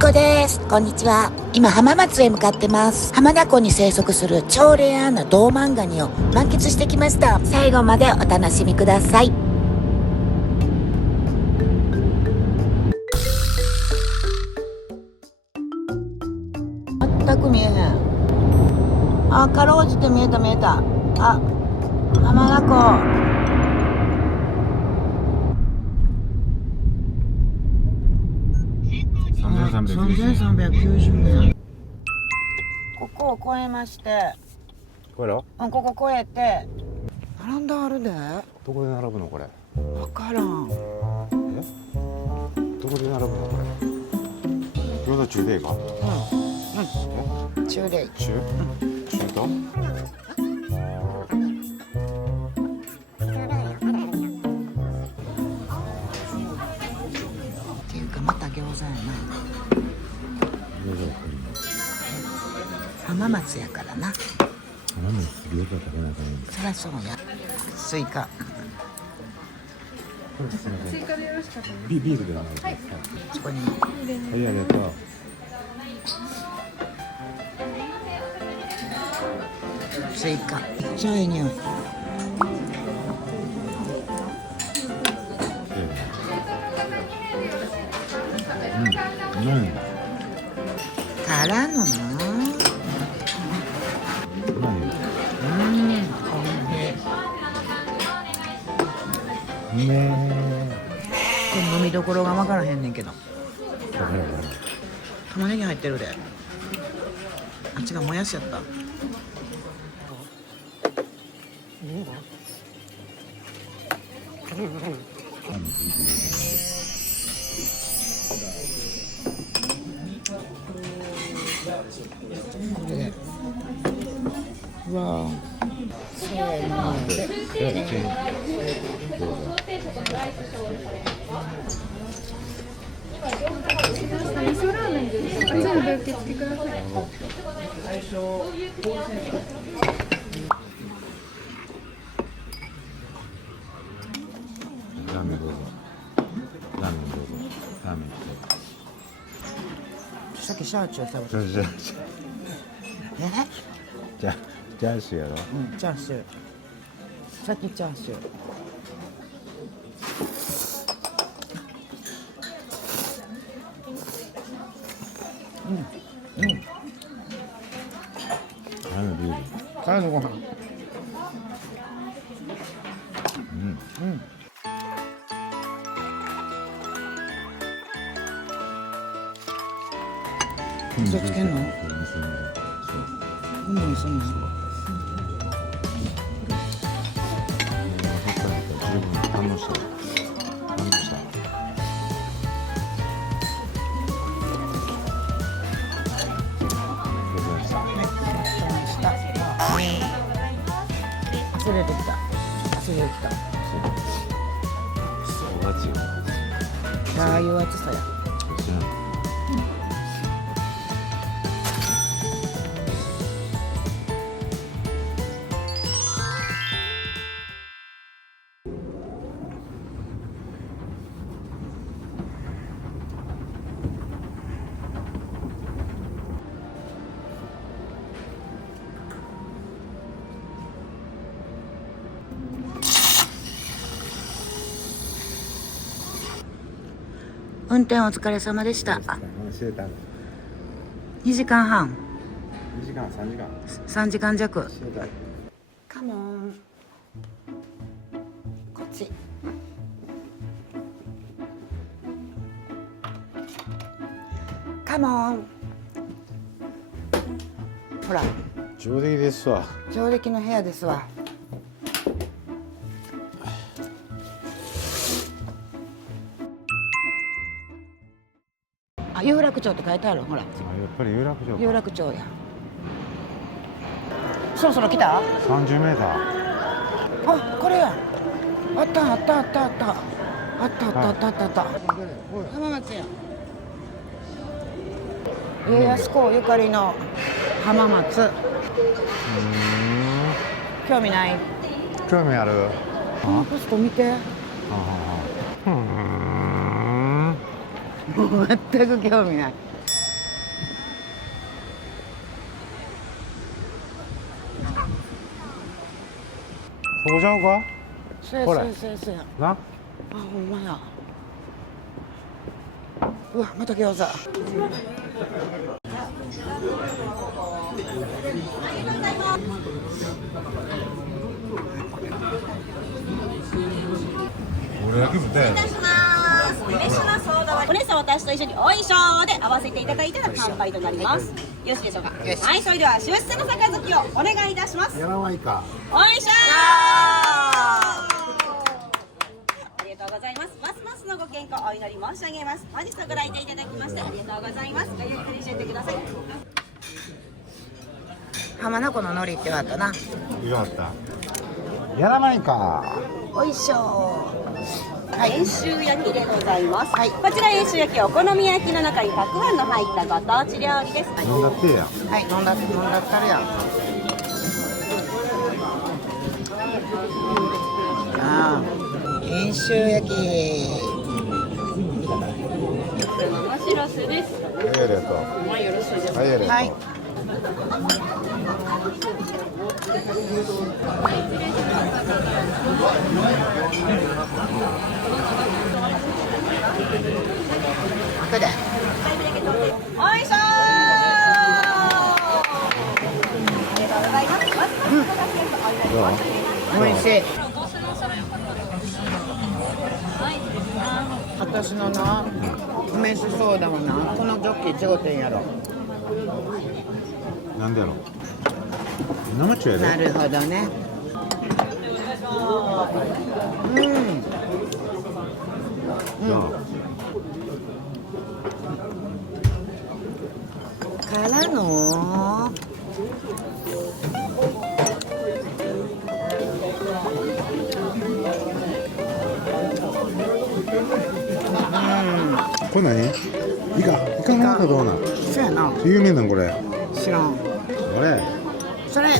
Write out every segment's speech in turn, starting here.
子です。こんにちは。今浜松へ向かってます。浜名湖に生息する超レアな銅マンガニを満喫してきました。最後までお楽しみください。全く見えへん。あ、かろうじて見えた。あ、浜名湖。3390円。ここを越えまして、これここ越えて並んだあるで。どこで並ぶのこれ。分からん。どこで並ぶのこれ。餃子中でいいか。中でいい。中とっていうかまた餃子やな。浜松やからな。浜松餃子食べなあかん。そりゃそうや。スイカ。追加でよろしかったです。ビールでお願いします。そこにも。はい、ありがとう。スイカ。超いい匂い。からのな。この飲みどころが分からへんねんけど。玉ねぎ入ってるで。あっちがもやしやった。これで。うわぁ。せーので。味噌ラーメンです。全部受け付けください。ラーメンどうぞ。ラーメンさっきシャーチュー食べた。チャーシューやろ。チャーシュー。さっきチャーシュー。ビール。からのご飯。味噌つけんの？うん、そんな。反応した。忘れてきた。ああいう暑さや。運転お疲れ様でした。2時間半。3時間弱。カモン。こっち。カモン。ほら。上出来ですわ。上出来の部屋ですわ。有楽町って書いてある。ほら。やっぱり有楽町か。有楽町や。そろそろ来た30m。あ、これや。あった。浜松や。家康公ゆかりの浜松。興味ない？興味ある。ポスト見て。全く興味ない。そこちゃうか。そうやこれそうやそうやそうや。な。あ、ほんまや。うわ、また餃子。俺だけ豚やね。梅酒のソーダ割りお姉さん私と一緒においしょで合わせていただいたら乾杯となります。よろしいでしょうか。はい、それでは出世の杯をお願いいたします。やらないか。おいしょありがとうございます。ますますのご健康お祈り申し上げます。本日ご来店いただきましてありがとうございます。ごゆっくりしていってください。浜名湖の海苔って言われたな。いかった。やらないか。おいしょ。遠州焼きでございます。こちら遠州焼きお好み焼きの中にたくあんの入ったご当地料理です。飲んだってや。はい、飲んだったるやん。ああ、遠州焼き。生しらすです。ありがとう。はい、よろしいですか。はい、ありがとう。はい。これで。おいしょー。ありがとうございます。おいしい。私のな、梅酒ソーダはな、このジョッキ違うてんやろ。なんでやろ。生中やで。なるほどね。からの。これ何？イカの中どうなん？そうやな。有名なんこれ。知らん。これ。それ。こ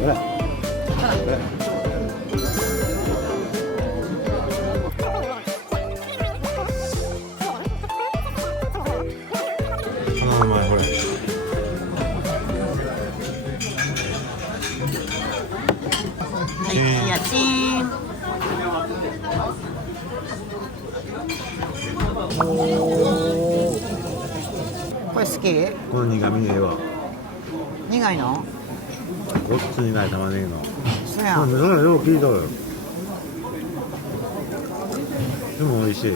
れ。これ。この名前これ。はい、家賃。これ好き？この苦味ええわ。苦いの？ごっつ苦い玉ねぎの。そうやん。それよう聞いとる。でも美味しい。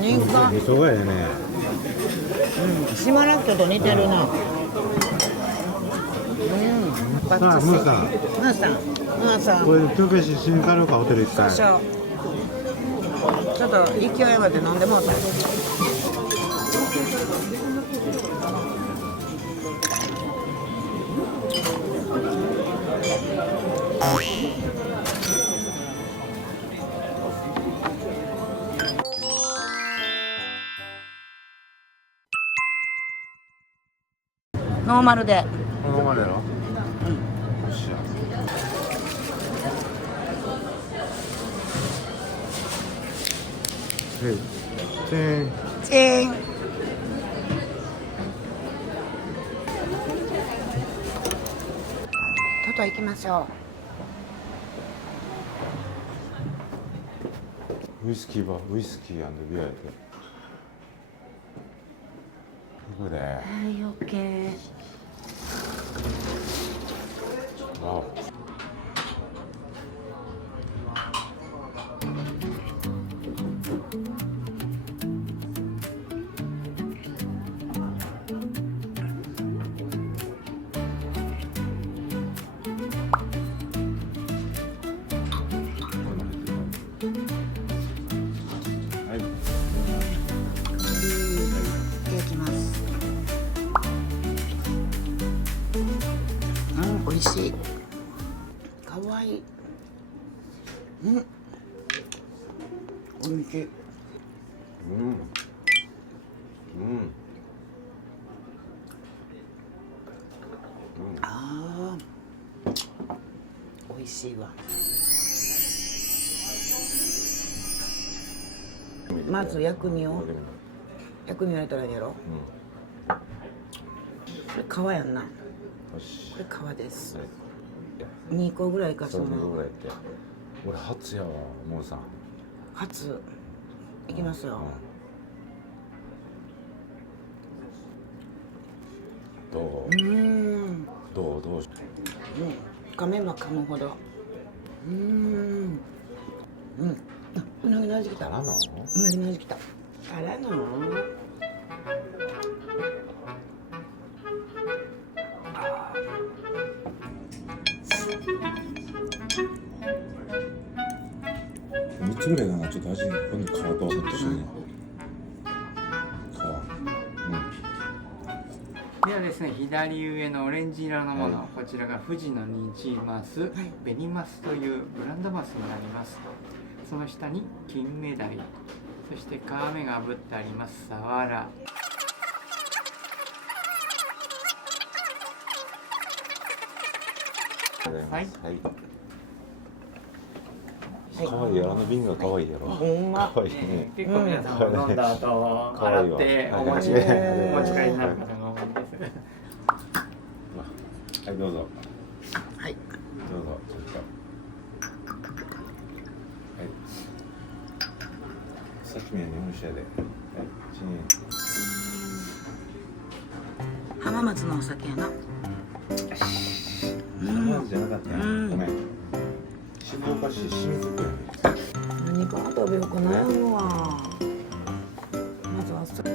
人間。味噌がええね。島らっきょと似てるな。さあ、ムーさん。ムーさん。これ休憩しに帰ろうか、ホテル一回。ちょっと勢い余って飲んでもうた。ノーマルで。このままでやろ。よっしゃ。チーン。チーン。外行きましょウイスキーバー、ウイスキー&ビアやで。これで。う。はい、オッケー。わいきます。美味しい。かわいい。美味しい。ああ、美味しいわ。まず薬味を入れたらいいんやろ。これ皮やんな。よしこれ皮ですはい2個ぐらいかそうその2個ぐらいやって俺初やわもうさん初いきますよ、どうどうどう噛めば噛むほどあうなぎの味きたからのうなぎの味きたからの3つぐらいかなちょっと味今度皮とちょっと一緒にではですね、左上のオレンジ色のもの、こちらが富士のニジマス、ベニマスというブランドマスになります。その下に金目鯛、そして皮目が炙ってありますサワラ。はい。かわいいやろ、あの瓶がかわいいやろ。ほんまかわいいね。結構皆さんも飲んだ後、かわいいわ洗ってお持ちはいお持ち帰りになる方が多いです。はい、どうぞ。はいどうぞ、ちょっと。はい。さっきみたいに日本酒やで。はい、チン。浜松のお酒やな浜松じゃなかったやん。ごめん。静岡市清水区やね。何か食べようか悩むわまずはそれ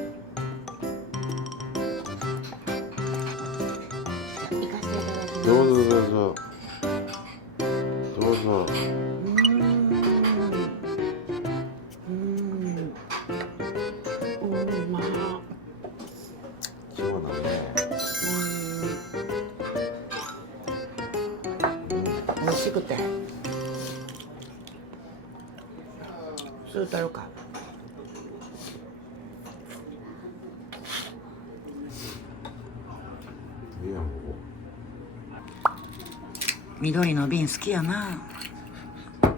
行かせていただきますどうぞどうぞ。どうぞ。うまそうなんね。美味しくてスータルかいいやん、こ緑の瓶好きやなこ。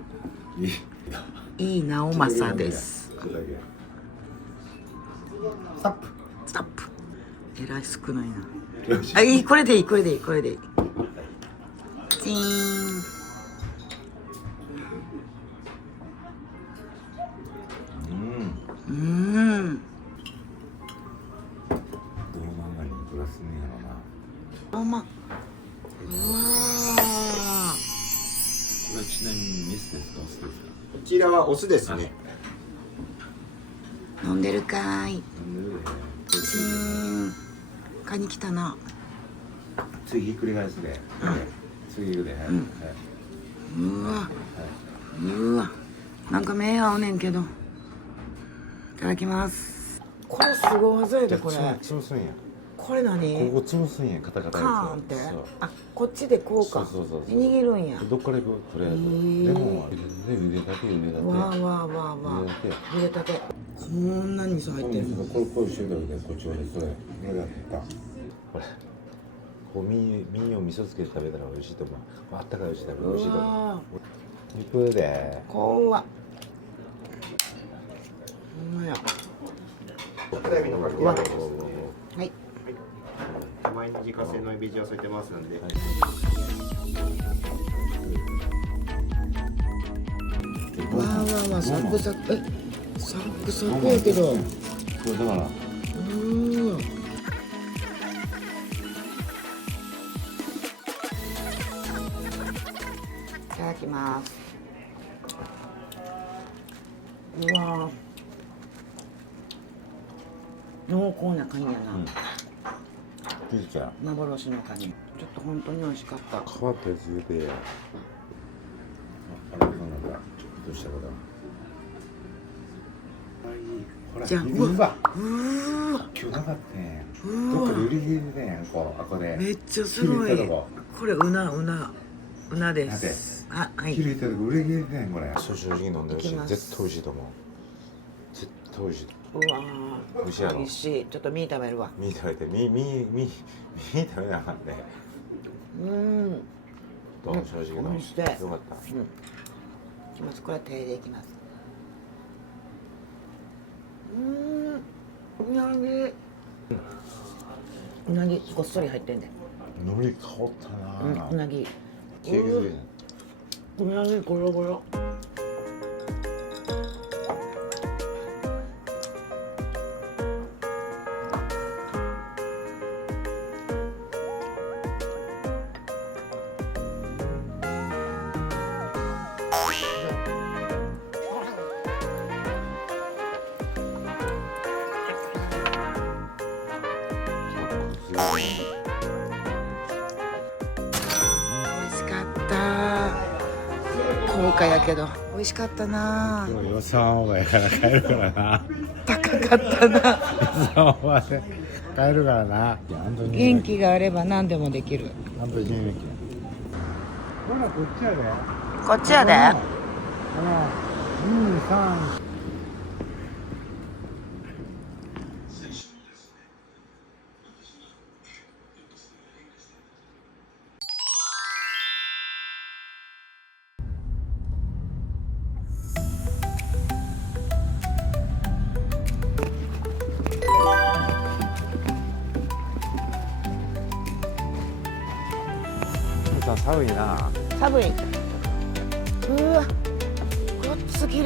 いい。いい直政ですちょっとだけ。ストップえらい少ないなよし。あいいこれでいいこれでいいこれでいいチーンうん。うんどう漫画に暮らすんやろな。うまうわこれちなみにメスですかオスですか。こちらはオスですね。ー飲んでるかーいなんでチーンカニ来たな次ひっくり返すで。次行くで。はい。はい。うわうわなんか目合うねんけどいただきますこれすごい技やでこれ潰すんや。これ何ここ潰すんや。カタカタカやつ。ーンってそうあこっちでこうかそう握るんやどっから行くとりあえず。レモンは茹でたて茹でたて。わーわーわーわー茹でたてこんなに味噌入ってるこれしといてこっちはそれ。これやった。これ。こう身を味噌つけて食べたら美味しいと思う。あったかい美味しい食べ美味しいと思う。うわ行くで。ーこわほんまやテレビのかけははい手前に自家製のエビ塩添えてますんで。わーわーわーサクサクサクサクやけどこれだから。うーわいただきますうわー濃厚なカニやな、ピーちゃん。幻のカニちょっと本当に美味しかった皮手つけてや。あれなんだ。どうしたこと。ほら、じゃあうわ。うわ今日なかったね。どっかで売り切れてたやん、ここで。めっちゃすごい昼行ったとここれうなですあはい昼行ったとこ売り切れてたやん、これ。そう正直飲んでほしいいき。ます絶対美味しいと思う。絶対美味しい。うわー美味しいやろ美味しいちょっと身食べるわ身食べて、身食べなあかんね。うんどう正直の。美味しいよかった。いきますこれは手でいきますうなぎごっそり入ってんで海苔香ったな。うなぎ900円。うなぎゴロゴロ。美味しかった高価やけど美味しかったな。今日予算オーバーやから買えるからな。高かったな。予算オーバーで買えるからな。元気があれば何でもできる。本当に元気。ほらこっちやで。こっちやで。 2、3。寒いな。寒い。うわごっつきれい。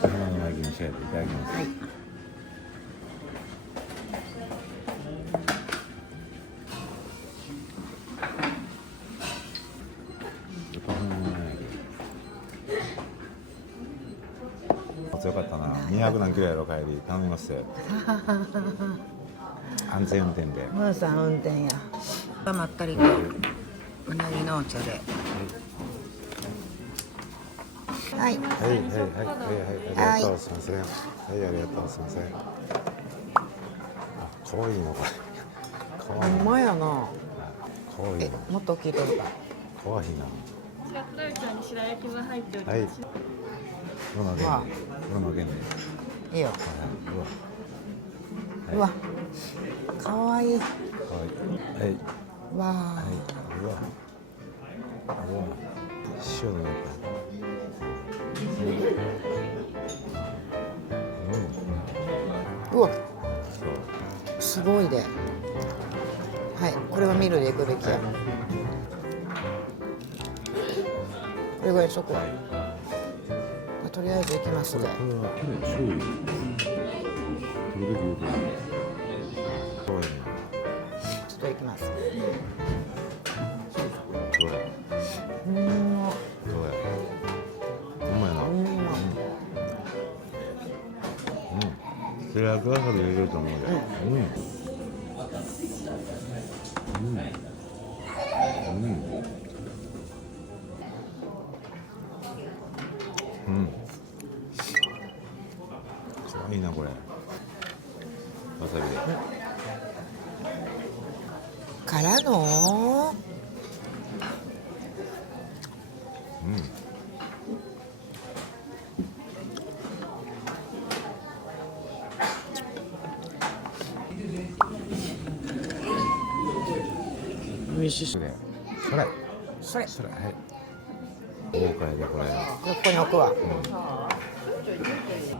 生のワイキンシェアでいただきます。はい。強かったな。200何キロやろ帰り。頼みますよ。安全運転で。ムーさん運転や。まったりとうなぎのお茶で。はい。はいはいはいはいはい、ありがとう、すみません。はい、ありがとう、すみません。あ、可愛いのこれ。可愛い。ほんまやな。可愛いの。もっと聞いてるか。可愛いな。白鳥ちゃんに白焼きが入っております。はい。どの件で。どの件で。いいよ。はい、うわ。かわいい。うわ。可愛い。はい。わあ。はい。うわ。うわ。塩の中。うわ。そう。すごいで。はい。これはミルでいくべきや。これぐらいしとくわ。とりあえず行きますね。これは醤油。これで言うと。可愛いな。ちょっと行きます。どうや。うん。どうや。ほんまやな。それはグラサで入れると思うよ。可愛いなこれ。わさびで。からの。美味しそう。それ。それ。それ。はい。豪華やでこれ。ここに置くわ。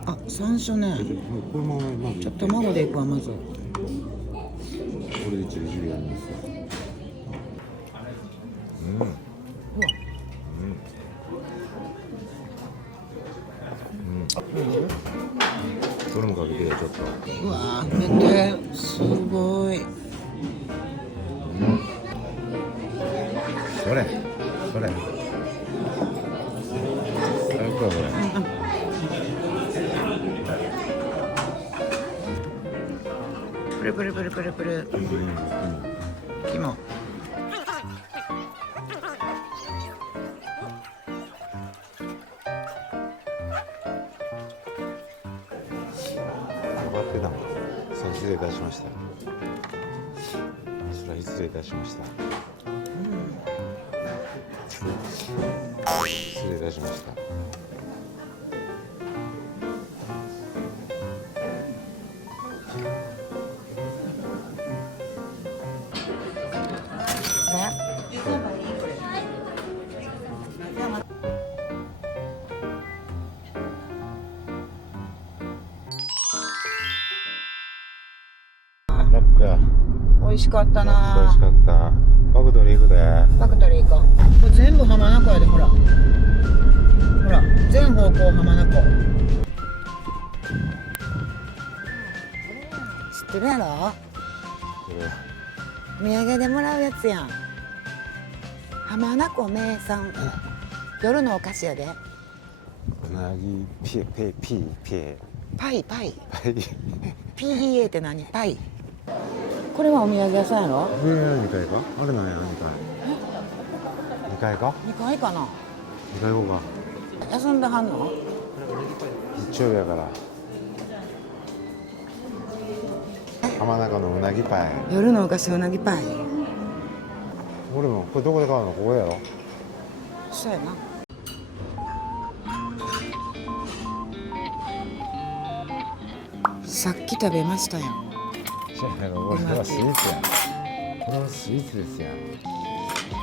あ、山椒ね。これもまずちょっと卵でいくわまず。これでチリチリやります。うわ。それもかけてよちょっと。うわー、見て、すごい。それ。それ。最高やこれ。プルプルプルプルプル。肝。終わってたもん。失礼いたしました。それは失礼いたしました。失礼いたしました。ラックや。美味しかった美味なしかった。ファクトリー行くで。ファクトリー行こう。これ全部浜名湖やで、ほら。ほら、全方向浜名湖。知ってるやろ？これ土産でもらうやつやん。浜名湖名産。夜のお菓子やで。うなぎピエペピーピエパイパイ。パイ。 PEA って何？パイ。これはお土産屋さんやろ？これ2階か？あれなんや2階。2階か2階かな？ 2階行こうか。休んではんの？日曜日やから浜中のうなぎパイ。夜のお菓子うなぎパイ。俺もこれどこで買うの？ここやろ。そうやな。さっき食べましたよ。これはスイーツやん。これはスイーツですやん。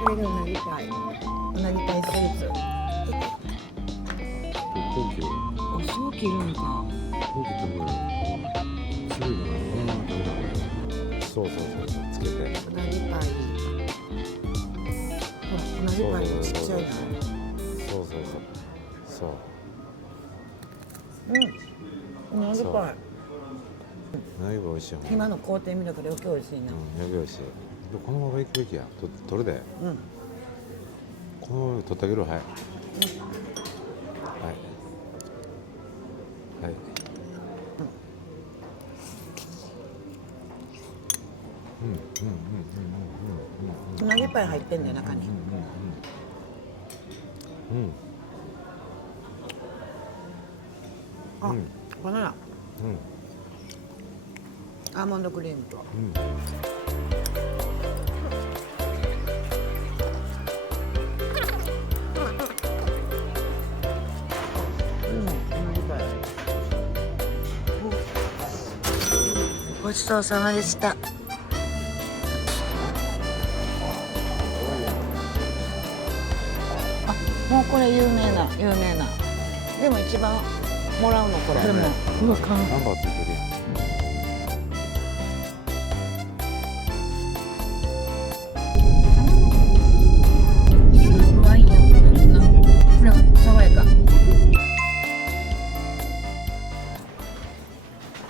これがうなぎパイ。うなぎパイスイーツ。陶器おそう切るんか。陶器ってこれ種類がこのまま食べた方がいい。そうつけて。うなぎパイ。ほらうなぎパイのちっちゃいの。そううん。うなぎパイ。うなぎが美味しいよ。今の工程見るから余計美味しいな。よく美味しい。このまま行くべきや。取るで。うん。このまま取ってあげる。はい。はい。はい。うなぎパイ入ってんだよ中に。あ、このな。アーモンドクリームと。ごちそうさまでした。あ、もうこれ有名な。でも一番もらうのこれ。でも、うわ、ナンバーついてるやん。ワインやん。これ爽やか。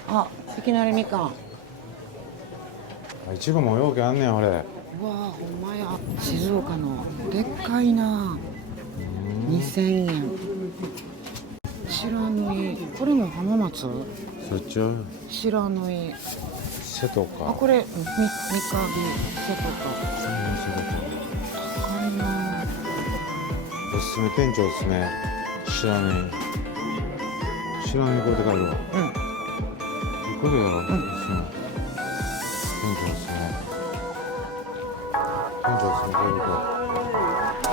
あ、いきなりみかん。いちごも容器あんねん、俺。うわあ、ほんまや。静岡のでっかいな。2000円。白縫い。これも浜松？そっちは白縫い。瀬戸か。あ、これ三ヶ日瀬戸か。高いな。おすすめ、店長おすすめ。知らねえ。知らねえ、これで買えるわ。うん。これやろ。店長おすすめ。店長おすすめ、これで買える。